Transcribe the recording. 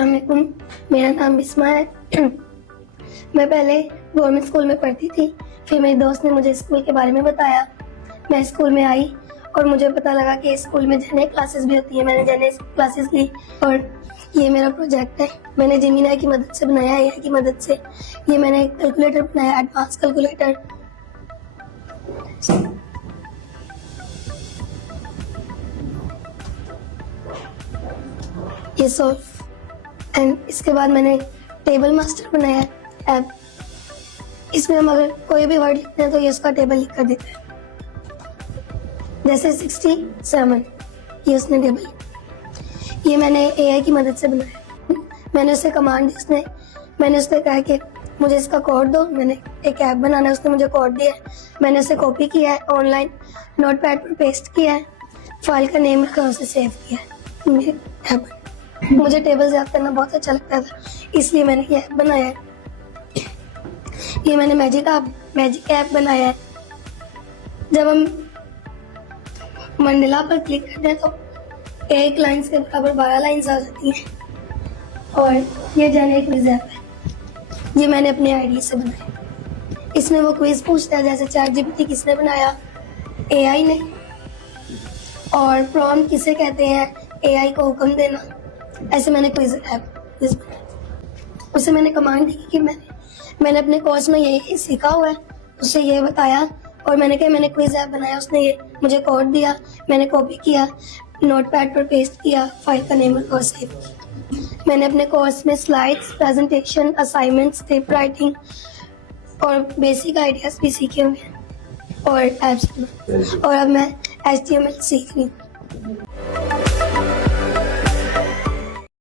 अस्सलाम वालेकुम, मेरा नाम बिस्मा है। मैं पहले गवर्नमेंट स्कूल में पढ़ती थी, फिर मेरी दोस्त ने मुझे स्कूल के बारे में बताया। मैं स्कूल में आई और मुझे पता लगा कि स्कूल में जने क्लासेस भी होती है। मैंने जने क्लासेस ली और ये मेरा प्रोजेक्ट है। मैंने जेमिनी की मदद से बनाया है, AI की मदद से। ये मैंने कैलकुलेटर बनाया, एडवांस कैलकुलेटर। ये सॉल्व एंड इसके बाद मैंने टेबल मास्टर बनाया ऐप। इसमें हम अगर कोई भी वर्ड लिखते हैं तो ये उसका टेबल लिख कर देता है। जैसे 67, ये उसने टेबल। ये मैंने AI की मदद से बनाया। मैंने उसे कमांड दी, मैंने उससे कहा कि मुझे इसका कोड दो। मैंने एक ऐप बनाना है, उसने मुझे कोड दिया है। मैंने उसे कॉपी किया है, ऑनलाइन नोटपैड पर पेस्ट किया है, फाइल का नेम रखा, उसे सेव किया है। मेरे ऐप मुझे टेबल याद करना बहुत अच्छा लगता था, इसलिए मैंने ये ऐप बनाया है। ये मैंने मैजिक ऐप बनाया है। जब हम मंडला पर क्लिक करते हैं तो एक लाइन के बराबर 12 लाइंस आ जाती हैं। और ये जेनेरिक क्विज ऐप है, ये मैंने अपनी आईडी से बनाया। इसमें वो क्विज पूछता है, जैसे ChatGPT किसने बनाया? AI ने। और प्रॉम्प्ट किसे कहते हैं? AI को हुक्म देना। ऐसे मैंने क्विज ऐप बनाया। उसे मैंने कमांड दी कि मैंने अपने कोर्स में यही सीखा हुआ है, उससे ये बताया और मैंने कहा मैंने क्विज ऐप बनाया। उसने ये मुझे कोड दिया, मैंने कॉपी किया, नोटपैड पर पेस्ट किया, फाइल का नेम और सेव किया। मैंने अपने कोर्स में slides, presentation, assignments, script writing और बेसिक आइडियाज भी सीखे हुए हैं और ऐप्स। और अब मैं HTML सीख रही हूँ।